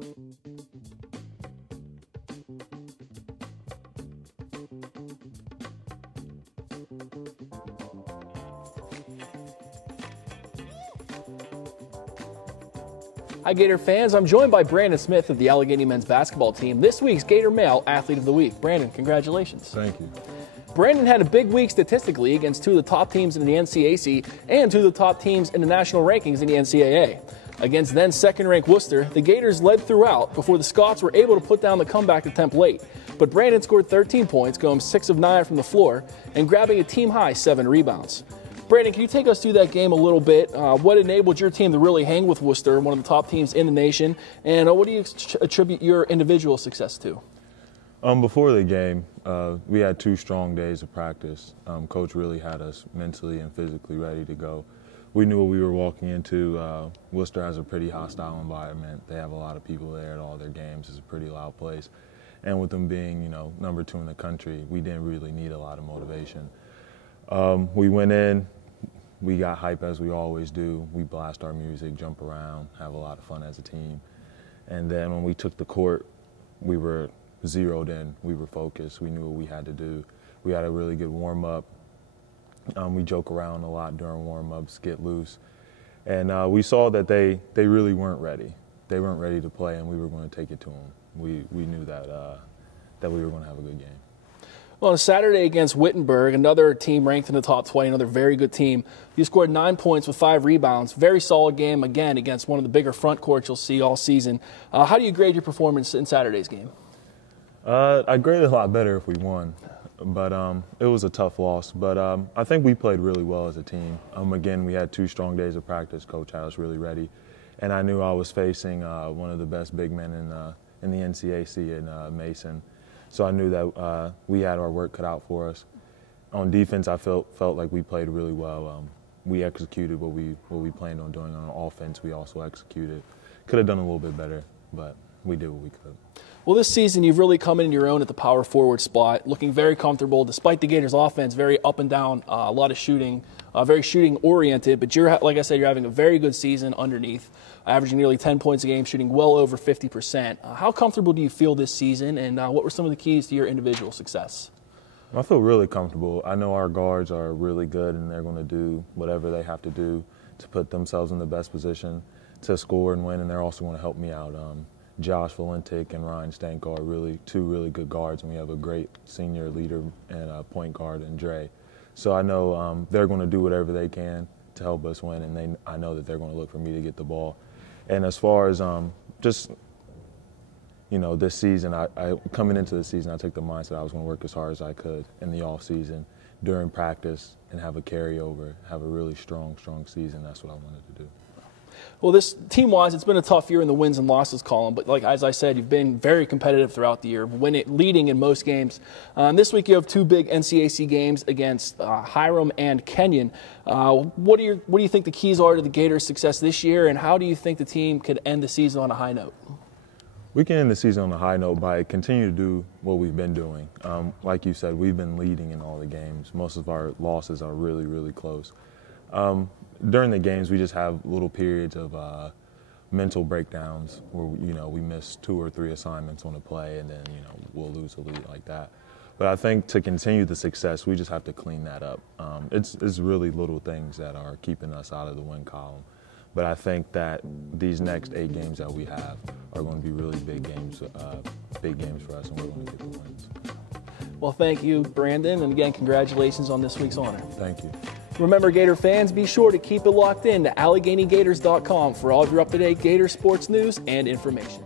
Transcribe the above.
Hi Gator fans, I'm joined by Brandon Smith of the Allegheny men's basketball team, this week's Gator Male Athlete of the Week. Brandon, congratulations. Thank you. Brandon had a big week statistically against two of the top teams in the NCAC and two of the top teams in the national rankings in the NCAA. Against then second-ranked Wooster, the Gators led throughout before the Scots were able to put down the comeback attempt late. But Brandon scored 13 points, going 6 of 9 from the floor, and grabbing a team-high 7 rebounds. Brandon, can you take us through that game a little bit? What enabled your team to really hang with Wooster, one of the top teams in the nation, and what do you attribute your individual success to? Before the game, we had 2 strong days of practice. Coach really had us mentally and physically ready to go. We knew what we were walking into. Wooster has a pretty hostile environment. They have a lot of people there at all their games. It's a pretty loud place. And with them being, number 2 in the country, we didn't really need a lot of motivation. We went in. We got hype as we always do. We blast our music, jump around, have a lot of fun as a team. And then when we took the court, we were zeroed in. We were focused. We knew what we had to do. We had a really good warm-up. We joke around a lot during warm-ups, get loose. And we saw that they really weren't ready. They weren't ready to play, and we were going to take it to them. We knew that we were going to have a good game. Well, on Saturday against Wittenberg, another team ranked in the top 20, another very good team, you scored 9 points with 5 rebounds. Very solid game, again, against one of the bigger front courts you'll see all season. How do you grade your performance in Saturday's game? I graded a lot better if we won, but it was a tough loss. But I think we played really well as a team. Again, we had 2 strong days of practice. Coach had us really ready, and I knew I was facing one of the best big men in the NCAC in Mason. So I knew that we had our work cut out for us. On defense, I felt like we played really well. We executed what we planned on doing. On offense, we also executed. Could have done a little bit better, but we did what we could. Well, this season you've really come in your own at the power forward spot, looking very comfortable despite the Gators' offense, very up and down, a lot of shooting, very shooting oriented. But like I said, you're having a very good season underneath, averaging nearly 10 points a game, shooting well over 50%. How comfortable do you feel this season, and what were some of the keys to your individual success? I feel really comfortable. I know our guards are really good, and they're going to do whatever they have to do to put themselves in the best position to score and win, and they're also going to help me out. Josh Valentic and Ryan Stanko are 2 really good guards, and we have a great senior leader and point guard in Dre. So I know they're going to do whatever they can to help us win, and I know that they're going to look for me to get the ball. And as far as just, this season, coming into the season, I took the mindset I was going to work as hard as I could in the off season, during practice, and have a carryover, have a really strong season. That's what I wanted to do. Well, this team-wise, it's been a tough year in the wins and losses column, but as I said, you've been very competitive throughout the year, leading in most games. This week you have 2 big NCAC games against Hiram and Kenyon. What do you think the keys are to the Gators' success this year, and how do you think the team could end the season on a high note? We can end the season on a high note by continuing to do what we've been doing. Like you said, we've been leading in all the games. Most of our losses are really, really close. During the games, we just have little periods of mental breakdowns where, we miss 2 or 3 assignments on a play, and then, we'll lose a lead like that. But I think to continue the success, we just have to clean that up. It's really little things that are keeping us out of the win column. But I think that these next 8 games that we have are going to be really big games for us, and we're going to get the wins. Well, thank you, Brandon, and again, congratulations on this week's honor. Thank you. Remember, Gator fans, be sure to keep it locked in to AlleghenyGators.com for all of your up-to-date Gator sports news and information.